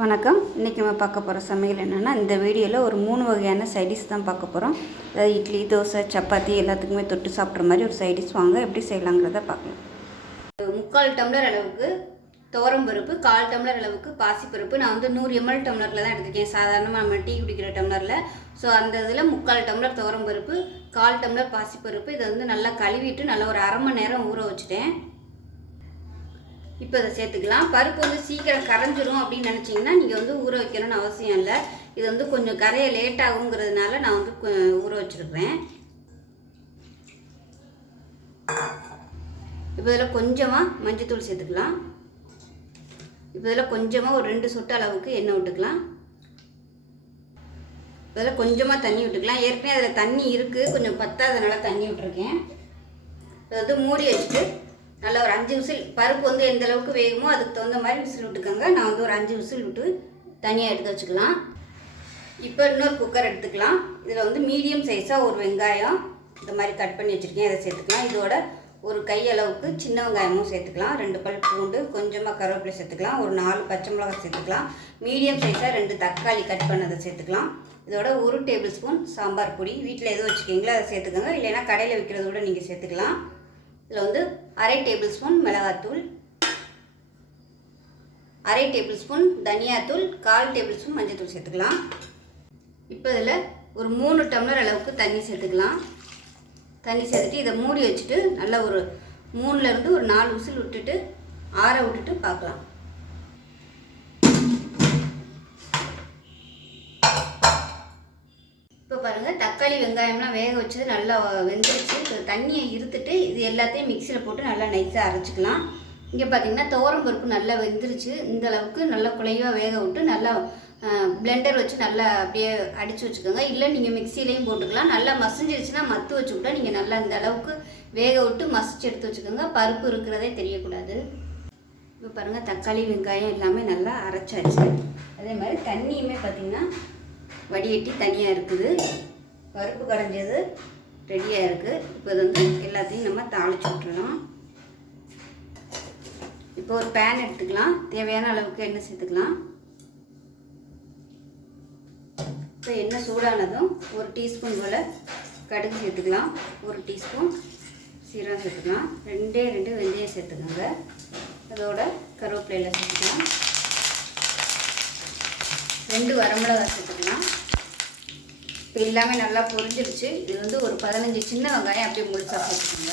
வணக்கம். இன்றைக்கி நம்ம பார்க்க போகிற சமையல் என்னென்னா, இந்த வீடியோவில் ஒரு 3 வகையான சைடிஷ் தான் பார்க்க போகிறோம். அதாவது இட்லி, தோசை, சப்பாத்தி எல்லாத்துக்குமே தொட்டு சாப்பிட்ற மாதிரி ஒரு சைடிஷ். வாங்க எப்படி செய்யலாங்கிறத பார்க்கலாம். 3/4 டம்ளர் அளவுக்கு துவரம் பருப்பு, 1/4 டம்ளர் அளவுக்கு பாசி பருப்பு. நான் வந்து 100 ml டம்ளரில் தான் எடுத்துருக்கேன், சாதாரணமாக நம்ம டீ குடிக்கிற டம்ளரில். ஸோ அந்த இதில் 3/4 டம்ளர் துவரம் பருப்பு, 1/4 டம்ளர் பாசி பருப்பு. இதை வந்து நல்லா கழுவிட்டு நல்லா ஒரு அரை மணி நேரம் ஊற வச்சுட்டேன். இப்போ இதை சேர்த்துக்கலாம். பருப்பு வந்து சீக்கிரம் கரைஞ்சிரும் அப்படின்னு நினச்சிங்கன்னா நீங்கள் வந்து ஊற வைக்கணும்னு அவசியம் இல்லை. இது வந்து கொஞ்சம் கரைய லேட் ஆகுங்கிறதுனால நான் வந்து ஊற வச்சுருக்கிறேன். இப்போ இதில் கொஞ்சமாக மஞ்சத்தூள் சேர்த்துக்கலாம். இப்போ இதில் கொஞ்சமாக ஒரு 2 சொட்டு அளவுக்கு எண்ணெய் விட்டுக்கலாம். இதில் கொஞ்சமாக தண்ணி விட்டுக்கலாம். ஏற்கனவே அதில் தண்ணி இருக்குது, கொஞ்சம் பத்தாதனால தண்ணி விட்டுருக்கேன். இதை வந்து மூடி வச்சுட்டு நல்லா ஒரு 5 விசில், பருப்பு வந்து எந்த அளவுக்கு வேகுமோ அதுக்கு தகுந்த மாதிரி விசில் விட்டுக்கோங்க. நான் வந்து ஒரு 5 விசில் விட்டு தனியாக எடுத்து வச்சுக்கலாம். இப்போ இன்னொரு குக்கர் எடுத்துக்கலாம். இதில் வந்து மீடியம் சைஸாக ஒரு வெங்காயம் இந்த மாதிரி கட் பண்ணி வச்சுருக்கேன், இதை சேர்த்துக்கலாம். இதோட ஒரு கை அளவுக்கு சின்ன வெங்காயமும் சேர்த்துக்கலாம். 2 பல் பூண்டு, கொஞ்சமாக கருவேப்பிலை சேர்த்துக்கலாம். ஒரு 4 பச்சை மிளகாய் சேர்த்துக்கலாம். மீடியம் சைஸாக 2 தக்காளி கட் பண்ணதை சேர்த்துக்கலாம். இதோட 1 டேபிள் ஸ்பூன் சாம்பார் பொடி, வீட்டில் எதுவும் வச்சுக்கிங்களோ அதை சேர்த்துக்கோங்க. இல்லைன்னா கடையில் விற்கிறத விட நீங்கள் சேர்த்துக்கலாம். இதில் வந்து அரை டேபிள் ஸ்பூன் மிளகாத்தூள், அரை டேபிள் ஸ்பூன் தனியாத்தூள், 1/4 டேபிள் ஸ்பூன் மஞ்சத்தூள் சேர்த்துக்கலாம். இப்போ இதில் ஒரு 3 டம்ளர் அளவுக்கு தண்ணி சேர்த்துக்கலாம். தண்ணி சேர்த்துட்டு இதை மூடி வச்சுட்டு நல்லா ஒரு 3லேருந்து ஒரு 4 விசில் விட்டுட்டு ஆற விட்டுட்டு பார்க்கலாம். இப்போ பாருங்கள், தக்காளி வெங்காயம்லாம் வேக வச்சது நல்லா வெந்துருச்சு. இப்போ தண்ணியை இருத்துட்டு இது எல்லாத்தையும் மிக்சியில் போட்டு நல்லா நைஸாக அரைச்சிக்கலாம். இங்கே பார்த்தீங்கன்னா துவரம் பருப்பு நல்லா வெந்துருச்சு. இந்த அளவுக்கு நல்லா குழைவாக வேக விட்டு நல்லா பிளெண்டர் வச்சு நல்லா அப்படியே அடித்து வச்சுக்கோங்க. இல்லை நீங்கள் மிக்சிலையும் போட்டுக்கலாம். நல்லா மசிஞ்சிருச்சுன்னா மத்து வச்சு விட்டா நீங்கள் நல்லா இந்த அளவுக்கு வேக விட்டு மசிச்சு எடுத்து வச்சுக்கோங்க. பருப்பு இருக்கிறதே தெரியக்கூடாது. இப்போ பாருங்கள், தக்காளி வெங்காயம் எல்லாமே நல்லா அரைச்சாச்சு. அதே மாதிரி தண்ணியுமே பார்த்திங்கன்னா வடிகட்டி தனியாக இருக்குது. பருப்பு கடைஞ்சது ரெடியாக இருக்குது. இப்போ இது வந்து எல்லாத்தையும் நம்ம தாளிச்சு விட்டுறலாம். இப்போ ஒரு பேன் எடுத்துக்கலாம். தேவையான அளவுக்கு எண்ணெய் சேர்த்துக்கலாம். இப்போ எண்ணெய் சூடானதும் ஒரு டீஸ்பூன் போல் கடுகு சேர்த்துக்கலாம். 1 டீஸ்பூன் சீரகம் சேர்த்துக்கலாம். 2 வெந்தயம் சேர்த்துக்கோங்க. அதோட கருவேப்பிலையில் சேர்த்துக்கலாம். 2 வரமிளகாய் சேர்த்துக்கலாம். இப்போ எல்லாமே நல்லா பொரிஞ்சிருச்சு. இது வந்து ஒரு 15 சின்ன வெங்காயம் அப்படியே முழுசாக சேர்த்துக்கோங்க.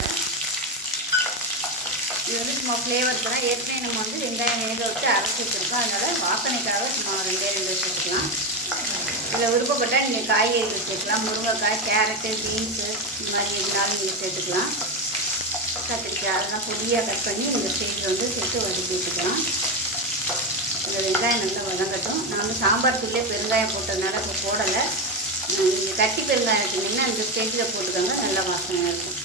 இது வந்து சும்மா ஃப்ளேவருக்கு தான். ஏற்கனவே நம்ம வந்து வெங்காயம் வேக வச்சு அரைச்சி வச்சுருக்கோம். அதனால் வாசனைக்காக சும்மா 2 சேர்த்துக்கலாம். இதில் விருப்பப்பட்டால் நீங்கள் காய்கறிகள் சேர்க்கலாம். முருங்கைக்காய், கேரட்டு, பீன்ஸு இந்த மாதிரி எதுனாலும் நீங்கள் சேர்த்துக்கலாம். கத்திரிக்காய் அதெல்லாம் பொடியாக கட் பண்ணி இந்த ஸ்டேஜில் வந்து சேர்த்து வதக்கி வச்சுக்கலாம். இந்த வெங்காயம் நல்லா வதங்கட்டும். நான் வந்து சாம்பார் தூளே பெருங்காயம் போட்டதுனால இப்போ போடலை. நீங்கள் கட்டி பெருங்காயம் வச்சுருந்தீங்கன்னா இந்த ஸ்டேஜில் போட்டுக்கோங்க, நல்லா வாசனையாக இருக்கும்.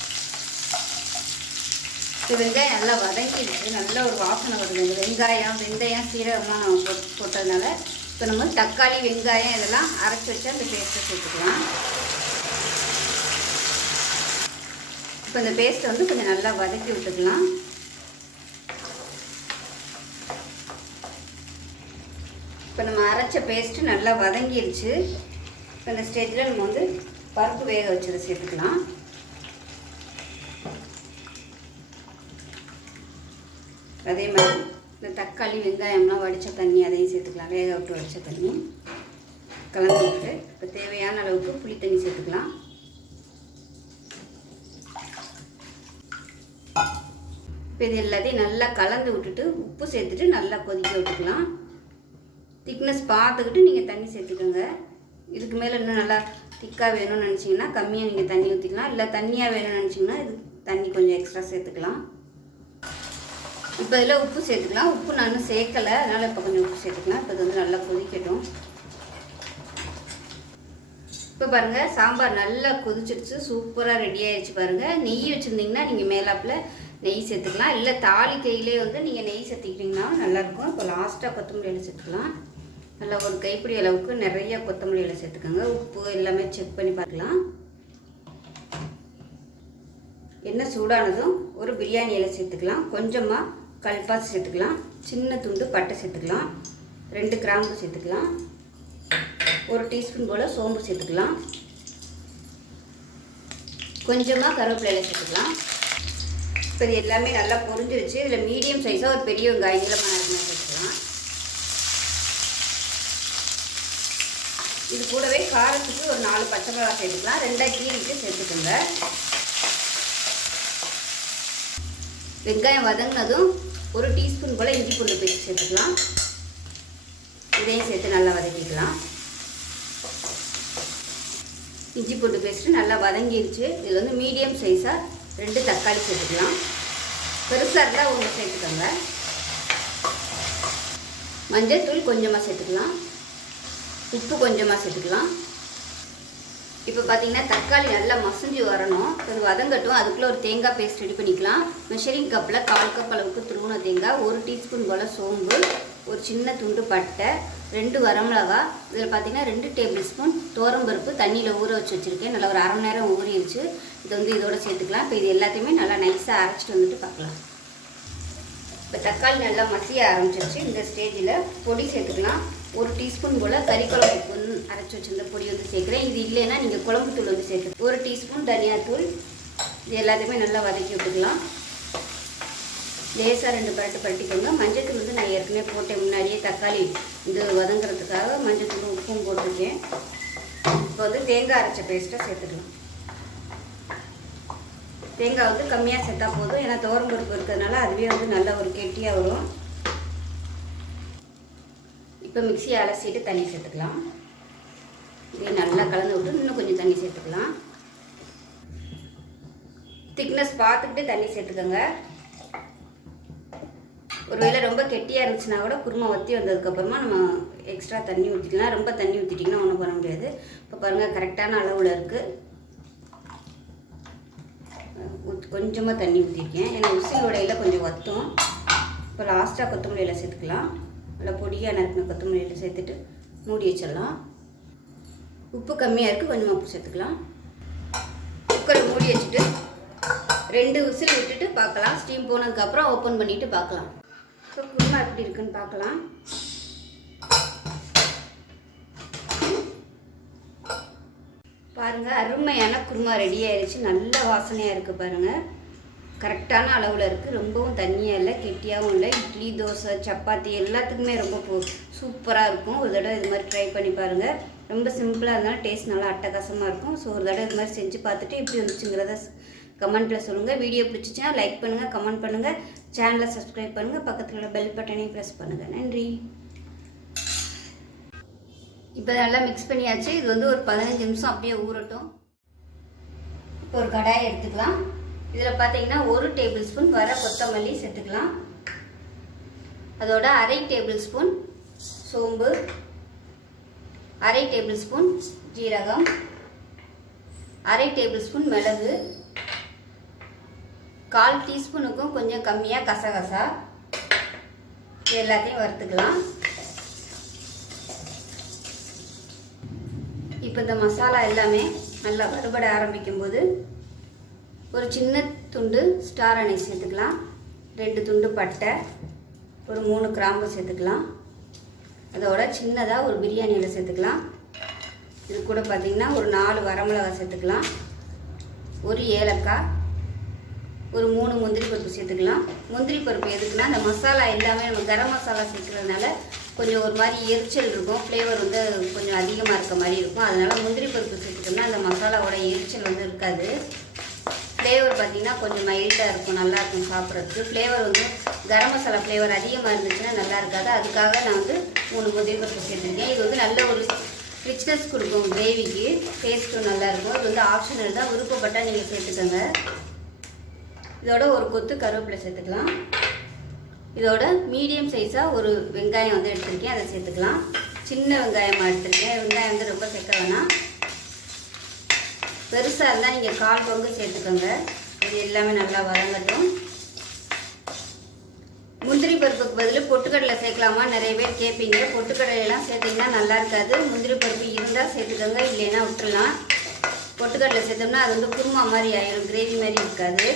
இப்போ வெங்காயம் நல்லா வதங்கிடுச்சு, நல்ல ஒரு வாசனை வருது. இந்த வெந்தயம், சீரகம்லாம் நம்ம போட்டதுனால இப்போ நம்ம தக்காளி, வெங்காயம் இதெல்லாம் அரைச்சி வச்சா அந்த பேஸ்ட்டை சேர்த்துக்கலாம். இப்போ இந்த பேஸ்ட்டை வந்து கொஞ்சம் நல்லா வதக்கி விட்டுக்கலாம். இப்போ நம்ம அரைச்ச பேஸ்ட்டு நல்லா வதங்கிடுச்சு. இப்போ இந்த ஸ்டேஜில் நம்ம வந்து பருப்பு வேக வச்சதை சேர்த்துக்கலாம். அதே மாதிரி இந்த தக்காளி, வெங்காயம்லாம் வடித்த தண்ணி அதையும் சேர்த்துக்கலாம். வேக விட்டு வடித்த தண்ணி கலந்து விட்டு இப்போ தேவையான அளவுக்கு புளி தண்ணி சேர்த்துக்கலாம். இப்போ இது எல்லாத்தையும் நல்லா கலந்து விட்டுட்டு உப்பு சேர்த்துட்டு நல்லா கொதிக்க விட்டுக்கலாம். திக்னஸ் பார்த்துக்கிட்டு நீங்கள் தண்ணி சேர்த்துக்கோங்க. இதுக்கு மேலே இன்னும் நல்லா திக்காக வேணும்னு நினச்சிங்கன்னா கம்மியாக நீங்கள் தண்ணி ஊற்றிக்கலாம். இல்லை தண்ணியாக வேணும்னு நினச்சிங்கன்னா இது தண்ணி கொஞ்சம் எக்ஸ்ட்ரா சேர்த்துக்கலாம். இப்போ இதில் உப்பு சேர்த்துக்கலாம். உப்பு நான் சேர்க்கலை, அதனால் இப்போ கொஞ்சம் உப்பு சேர்த்துக்கலாம். இப்போ இது வந்து நல்லா கொதிக்கட்டும். இப்போ பாருங்கள், சாம்பார் நல்லா கொதிச்சிடுச்சு, சூப்பராக ரெடி ஆகிடுச்சு. பாருங்கள், நெய் வச்சுருந்தீங்கன்னா நீங்கள் மேலாப்பில் நெய் சேர்த்துக்கலாம். இல்லை தாளிக்கையிலே வந்து நீங்கள் நெய் சேர்த்துக்கிட்டிங்கன்னா நல்லாயிருக்கும். இப்போ லாஸ்ட்டாக கொத்தமல்லி இலை சேர்த்துக்கலாம். நல்லா ஒரு கைப்பிடி அளவுக்கு நிறைய கொத்தமல்லி இலை சேர்த்துக்கோங்க. உப்பு எல்லாமே செக் பண்ணி பார்க்கலாம். எண்ணெய் சூடானதும் ஒரு பிரியாணி இலை சேர்த்துக்கலாம். கொஞ்சமாக கல்பாசி சேர்த்துக்கலாம். சின்ன துண்டு பட்டை சேர்த்துக்கலாம். 2 கிராம்பு சேர்த்துக்கலாம். 1 டீஸ்பூன் போல் சோம்பு சேர்த்துக்கலாம். கொஞ்சமாக கருவேப்பிலை சேர்த்துக்கலாம். இப்போ இது எல்லாமே நல்லா பொரிஞ்சிருச்சு. இதில் மீடியம் சைஸாக ஒரு பெரிய வெங்காயம் நீளமான சேர்த்துக்கலாம். இது கூடவே காரத்துக்கு ஒரு 4 பச்சை மிளகாய் சேர்த்துக்கலாம். 2 கீரிட்டு சேர்த்துக்கோங்க. வெங்காயம் வதங்கினதும் 1 டீஸ்பூன் போல் இஞ்சி பூண்டு பேஸ்ட் சேர்த்துக்கலாம். இதையும் சேர்த்து நல்லா வதக்கிக்கலாம். இஞ்சி பூண்டு பேஸ்ட்டு நல்லா வதங்கிடுச்சு. இதில் வந்து மீடியம் சைஸாக 2 தக்காளி சேர்த்துக்கலாம். பெருசாக இருந்தால் 1 சேர்த்துக்கோங்க. மஞ்சள் தூள் கொஞ்சமாக சேர்த்துக்கலாம். உப்பு கொஞ்சமாக சேர்த்துக்கலாம். இப்போ பார்த்தீங்கன்னா தக்காளி நல்லா மசிஞ்சு வரணும். அது வதங்கட்டும். அதுக்குள்ளே ஒரு தேங்காய் பேஸ்ட் ரெடி பண்ணிக்கலாம். மெஷரிங் கப்பில் 1/4 கப் அளவுக்கு துருவின தேங்காய், 1 டீஸ்பூன் போல் சோம்பு, ஒரு சின்ன துண்டு பட்டை, 2 வரமிளகா, இதில் பார்த்தீங்கன்னா 2 டேபிள் ஸ்பூன் பருப்பு தண்ணியில் ஊற வச்சு வச்சுருக்கேன். நல்லா ஒரு 1/2 மணி நேரம் ஊறிடுச்சு. இது வந்து இதோட சேர்த்துக்கலாம். இப்போ இது எல்லாத்தையுமே நல்லா நைஸாக அரைச்சிட்டு வந்துட்டு பார்க்கலாம். இப்போ தக்காளி நல்லா மசிய ஆரம்பிச்சிருச்சு. இந்த ஸ்டேஜில் பொடி சேர்த்துக்கலாம். 1 டீஸ்பூன் போல் கறிக்குழம்பு அரைச்சி வச்சுருந்த பொடி வந்து சேர்க்குறேன். இது இல்லைன்னா நீங்கள் குழம்பு தூள் வந்து சேர்த்து 1 டீஸ்பூன் தனியாத்தூள். இது எல்லாத்தையுமே நல்லா வதக்கி விட்டுக்கலாம். லேசாக 2 பரட்டிக்கோங்க. மஞ்சத்தூள் வந்து நான் ஏற்கனவே போட்டேன் முன்னாடியே, தக்காளி இது வதங்குறதுக்காக மஞ்சத்தூள் உப்பும் போட்டிருக்கேன். இப்போ வந்து தேங்காய் அரைச்ச பேஸ்ட்டை சேர்த்துக்கலாம். தேங்காய் வந்து கம்மியாக சேர்த்தா போதும். ஏன்னா துவரம்பருப்பு இருக்கிறதுனால அதுவே வந்து நல்ல ஒரு கெட்டியாக வரும். இப்போ மிக்சியை அலசிட்டு தண்ணி சேர்த்துக்கலாம். இதே நல்லா கலந்து விட்டு இன்னும் கொஞ்சம் தண்ணி சேர்த்துக்கலாம். திக்னஸ் பார்த்துக்கிட்டு தண்ணி சேர்த்துக்கோங்க. ஒருவேளை ரொம்ப கெட்டியாக இருந்துச்சுன்னா கூட குருமா வற்றி வந்ததுக்கப்புறமா நம்ம எக்ஸ்ட்ரா தண்ணி ஊற்றிக்கலாம். ரொம்ப தண்ணி ஊற்றிட்டிங்கன்னா ஒன்றும் பண்ண முடியாது. இப்போ பாருங்கள் கரெக்டான அளவில் இருக்குது. கொஞ்சமாக தண்ணி ஊற்றிருக்கேன். ஏன்னா உசில் உடையில் கொஞ்சம் வற்றும். இப்போ லாஸ்ட்டாக கொத்தமல்லி இலை சேர்த்துக்கலாம். நல்லா பொடியாக நறுக்கின கொத்தமல்லி இலை சேர்த்துட்டு மூடி வச்சிடலாம். உப்பு கம்மியாக இருக்குது, கொஞ்சமாக உப்பு சேர்த்துக்கலாம். குக்கரை மூடி வச்சுட்டு 2 விசில் விட்டுட்டு பார்க்கலாம். ஸ்டீம் போனதுக்கப்புறம் ஓப்பன் பண்ணிவிட்டு பார்க்கலாம். இப்போ குருமா எப்படி இருக்குன்னு பார்க்கலாம். பாருங்கள் அருமையான குருமா ரெடி ஆயிடுச்சு. நல்ல வாசனையாக இருக்குது பாருங்கள். கரெக்டான அளவில் இருக்குது. ரொம்பவும் தண்ணியாக இல்லை, கெட்டியாகவும் இல்லை. இட்லி, தோசை, சப்பாத்தி எல்லாத்துக்குமே ரொம்ப சூப்பராக இருக்கும். ஒரு தடவை இது மாதிரி ட்ரை பண்ணி பாருங்கள். ரொம்ப சிம்பிளாக இருந்தாலும் டேஸ்ட் நல்லா அட்டகாசமாக இருக்கும். ஸோ ஒரு தடவை இது மாதிரி செஞ்சு பார்த்துட்டு எப்படி வந்துச்சுங்கிறத கமெண்ட்டில் சொல்லுங்கள். வீடியோ பிடிச்சிச்சின்னா லைக் பண்ணுங்கள், கமெண்ட் பண்ணுங்கள், சேனலை சப்ஸ்கிரைப் பண்ணுங்கள், பக்கத்தில் உள்ள பெல் பட்டனையும் ப்ரெஸ் பண்ணுங்கள். நன்றி. இப்போ நல்லா மிக்ஸ் பண்ணியாச்சு. இது வந்து ஒரு 15 நிமிஷம் அப்படியே ஊறட்டும். இப்போ ஒரு கடாயை எடுத்துக்கலாம். இதில் பார்த்தீங்கன்னா 1 டேபிள் ஸ்பூன் வர கொத்தமல்லி சேர்த்துக்கலாம். அதோட 1/2 டேபிள் ஸ்பூன் சோம்பு, 1/2 டேபிள் ஸ்பூன் ஜீரகம், 1/2 டேபிள் ஸ்பூன் மிளகு, 1/4 டீஸ்பூனுக்கும் கொஞ்சம் கம்மியாக கசகசா. இது எல்லாத்தையும் வறுத்துக்கலாம். இப்போ இந்த மசாலா எல்லாமே நல்லா வறுபட ஆரம்பிக்கும் போது ஒரு சின்ன துண்டு ஸ்டார் அனீஸ் சேர்த்துக்கலாம். 2 துண்டு பட்டை, ஒரு 3 கிராம்பு சேர்த்துக்கலாம். அதோட சின்னதாக ஒரு பிரியாணி இலை சேர்த்துக்கலாம். இது கூட பார்த்திங்கன்னா ஒரு 4 வரமிளகாய் சேர்த்துக்கலாம். ஒரு ஏலக்காய், ஒரு 3 முந்திரி பருப்பு சேர்த்துக்கலாம். முந்திரி பருப்பு எதுக்குன்னா அந்த மசாலா எல்லாமே நம்ம கரம் மசாலா சேர்க்குறதுனால கொஞ்சம் ஒரு மாதிரி எரிச்சல் இருக்கும். ஃப்ளேவர் வந்து கொஞ்சம் அதிகமாக இருக்க மாதிரி இருக்கும். அதனால் முந்திரி பருப்பு சேர்த்துட்டோம்னா அந்த மசாலாவோட எரிச்சல் வந்து இருக்காது. ஃப்ளேவர் பார்த்திங்கன்னா கொஞ்சம் மைல்டாக இருக்கும், நல்லாயிருக்கும் சாப்பிட்றதுக்கு. ஃப்ளேவர் வந்து கரம் மசாலா ஃப்ளேவர் அதிகமாக இருந்துச்சுன்னா நல்லா இருக்காது. அதுக்காக நான் வந்து 3 முந்திரி பருப்பு சேர்த்துருக்கேன். இது வந்து நல்ல ஒரு ரிச்னஸ் கொடுக்கும் கிரேவிக்கு, டேஸ்ட்டும் நல்லாயிருக்கும். இது வந்து ஆப்ஷனல் தான், விருப்பப்பட்டால் நீங்கள் சேர்த்துக்கோங்க. இதோட ஒரு கொத்து கருவேப்பிலை சேர்த்துக்கலாம். இதோட மீடியம் சைஸாக ஒரு வெங்காயம் வந்து எடுத்துருக்கேன், அதை சேர்த்துக்கலாம். சின்ன வெங்காயமாக எடுத்துருக்கேன். வெங்காயம் வந்து ரொம்ப சேர்க்க வேணாம். பெருசாக இருந்தால் நீங்கள் 1/4 பங்கு சேர்த்துக்கோங்க. இது எல்லாமே நல்லா வதங்கட்டும். முந்திரி பருப்புக்கு பதில் பொட்டுக்கடலை சேர்க்கலாமா நிறைய பேர் கேட்பீங்க. பொட்டுக்கடலையெல்லாம் சேர்த்திங்கன்னா நல்லா இருக்காது. முந்திரி பருப்பு இருந்தால் சேர்த்துக்கோங்க, இல்லைன்னா விட்டுடலாம். பொட்டுக்கடலை சேர்த்தோம்னா அது வந்து குருமா மாதிரி ஆயிடும், கிரேவி மாதிரி இருக்காது.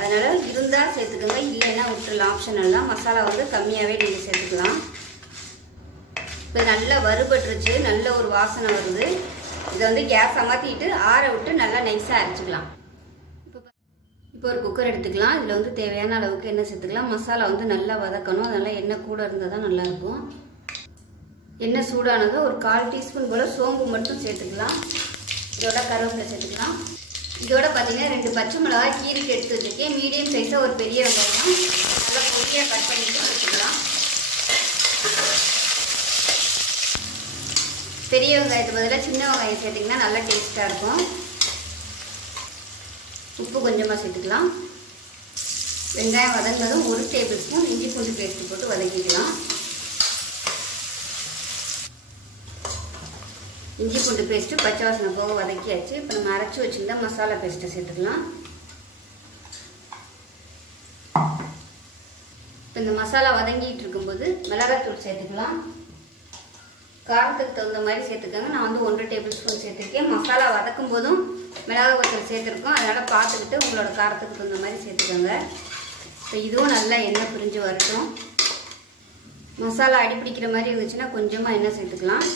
அதனால் இருந்தால் சேர்த்துக்கோங்க, இல்லைன்னா விட்டுடலாம். ஆப்ஷனல் தான். மசாலா வந்து கம்மியாகவே நீங்கள் சேர்த்துக்கலாம். இப்போ நல்லா வறுபட்டுருச்சு, நல்ல ஒரு வாசனை வருது. இதை வந்து கேஸ் அமர்த்திட்டு ஆற விட்டு நல்லா நைஸாக அரைச்சிக்கலாம். இப்போ ஒரு குக்கர் எடுத்துக்கலாம். இதில் வந்து தேவையான அளவுக்கு எண்ணெய் சேர்த்துக்கலாம். மசாலா வந்து நல்லா வதக்கணும், அதனால் எண்ணெய் கூட இருந்தால் தான் நல்லாயிருக்கும். எண்ணெய் சூடானதும் ஒரு 1/4 டீஸ்பூன் போல் சோம்பு மட்டும் சேர்த்துக்கலாம். இதோட கருவேப்பிலை சேர்த்துக்கலாம். இதோட பார்த்தீங்கன்னா 2 பச்சை மிளகாய் கீரிட்டு எடுத்து வச்சுருக்கேன். மீடியம் சைஸாக ஒரு பெரிய வெங்காயம் நல்லா பொடியாக கட் பண்ணிட்டு வச்சுக்கலாம். பெரிய வெங்காயத்துக்கு பதிலாக சின்ன வெங்காயம் சேர்த்திங்கன்னா நல்லா டேஸ்ட்டாக இருக்கும். உப்பு கொஞ்சமாக சேர்த்துக்கலாம். வெங்காயம் வதங்கினதும் 1 டேபிள் ஸ்பூன் இஞ்சி பூண்டு பேஸ்ட்டு போட்டு வதக்கிக்கலாம். இஞ்சி பூண்டு பேஸ்ட்டு பச்சை வாசனை போக வதக்கியாச்சு. இப்போ நம்ம அரைச்சி வச்சுருந்தா மசாலா பேஸ்ட்டை சேர்த்துக்கலாம். இப்போ இந்த மசாலா வதங்கிட்டு இருக்கும்போது மிளகாத்தூள் சேர்த்துக்கலாம். காரத்துக்கு தகுந்த மாதிரி சேர்த்துக்கோங்க. நான் வந்து 1 டேபிள் ஸ்பூன் சேர்த்துருக்கேன். மசாலா வதக்கும் போதும் மிளகாத்தூள் சேர்த்துருக்கோம், அதனால் பார்த்துக்கிட்டு உங்களோட காரத்துக்கு தகுந்த மாதிரி சேர்த்துக்கோங்க. இப்போ இதுவும் நல்லா எண்ணெய் பிரிஞ்சு வரட்டும். மசாலா அடிப்பிடிக்கிற மாதிரி இருந்துச்சுன்னா கொஞ்சமாக எண்ணெய் சேர்த்துக்கலாம்.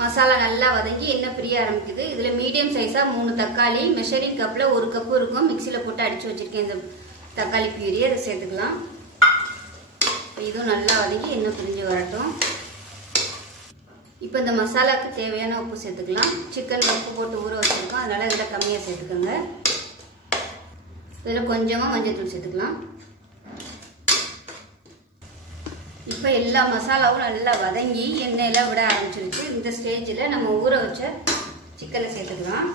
மசாலா நல்லா வதங்கி எண்ணெய் பிரிய ஆரம்பிக்குது. இதில் மீடியம் சைஸாக 3 தக்காளி மெஷரிங் கப்பில் 1 கப்பு இருக்கும், மிக்சியில் போட்டு அடித்து வச்சுருக்கேன். இந்த தக்காளி பியூரியை அதை சேர்த்துக்கலாம். இதுவும் நல்லா வதங்கி எண்ணெய் பிரிஞ்சு வரட்டும். இப்போ இந்த மசாலாவுக்கு தேவையான உப்பு சேர்த்துக்கலாம். சிக்கன் உப்பு போட்டு ஊற வச்சுருக்கோம், அதனால் இதில் கம்மியாக சேர்த்துக்கோங்க. இதில் கொஞ்சமாக மஞ்சள் தூள் சேர்த்துக்கலாம். இப்போ எல்லா மசாலாவும் நல்லா வதங்கி எண்ணெயெல்லாம் விட ஆரம்பிச்சிருச்சு. இந்த ஸ்டேஜில் நம்ம ஊற வச்ச சிக்கனை சேர்த்துக்கலாம்.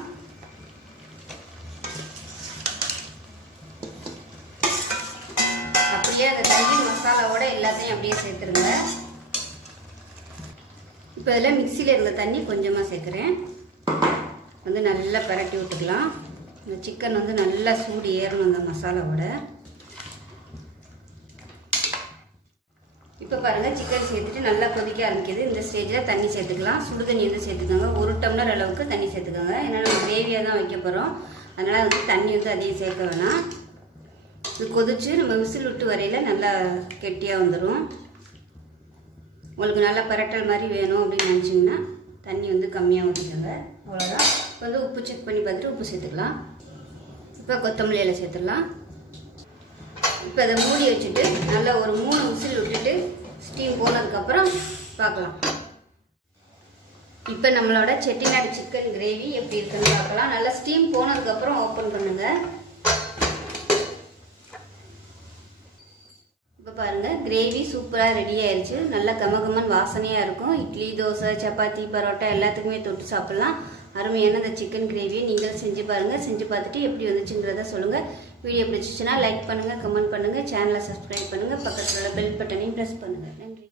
அப்படியே அந்த தண்ணி மசாலாவோட எல்லாத்தையும் அப்படியே சேர்த்துருங்க. இப்போ இதில் மிக்சியில் இருந்த தண்ணி கொஞ்சமாக சேர்க்குறேன். வந்து நல்லா பரட்டி விட்டுக்கலாம். இந்த சிக்கன் வந்து நல்லா சூடு ஏறணும் அந்த மசாலாவோட. இப்போ பாருங்கள், சிக்கன் சேர்த்துட்டு நல்லா கொதிக்க ஆரம்பிக்குது. இந்த ஸ்டேஜில் தண்ணி சேர்த்துக்கலாம். சுடு தண்ணி வந்து சேர்த்துக்கோங்க. 1 டம்ளர் அளவுக்கு தண்ணி சேர்த்துக்கோங்க. ஏன்னா நம்ம கிரேவியாக தான் வைக்க போகிறோம், அதனால் வந்து தண்ணி வந்து அதிகம் சேர்க்க வேணாம். இது கொதிச்சு நம்ம விசில் விட்டு வரையில் நல்லா கெட்டியாக வந்துடும். உங்களுக்கு நல்லா பரட்டல் மாதிரி வேணும் அப்படின்னு நினச்சிங்கன்னா தண்ணி வந்து கம்மியாக ஊற்றிக்கோங்க. அவ்வளோதான். இப்போ வந்து உப்பு செக் பண்ணி பார்த்துட்டு உப்பு சேர்த்துக்கலாம். இப்போ கொத்தமல்லி இலை சேர்த்துடலாம். இப்போ அதை மூடி வச்சுட்டு நல்லா ஒரு 3 விசில் விட்டுட்டு ஸ்டீம் போனதுக்கப்புறம் பார்க்கலாம். இப்போ நம்மளோட செட்டிநாடு சிக்கன் கிரேவி எப்படி இருக்குன்னு பார்க்கலாம். நல்லா ஸ்டீம் போனதுக்கப்புறம் ஓப்பன் பண்ணுங்கள். இப்போ பாருங்கள், கிரேவி சூப்பராக ரெடி ஆயிடுச்சு. நல்லா கமகமன் வாசனையாக இருக்கும். இட்லி, தோசை, சப்பாத்தி, பரோட்டா எல்லாத்துக்குமே தொட்டு சாப்பிட்லாம். அருமையான இந்த சிக்கன் கிரேவியை நீங்களும் செஞ்சு பாருங்கள். செஞ்சு பார்த்துட்டு எப்படி வந்துச்சுன்றதை சொல்லுங்கள். வீடியோ பிடிச்சிச்சுன்னா லைக் பண்ணுங்கள், கமெண்ட் பண்ணுங்கள், சேனலை சப்ஸ்கிரைப் பண்ணுங்கள், பக்கத்தில் உள்ள பெல் பட்டனையும் ப்ரெஸ் பண்ணுங்கள். நன்றி.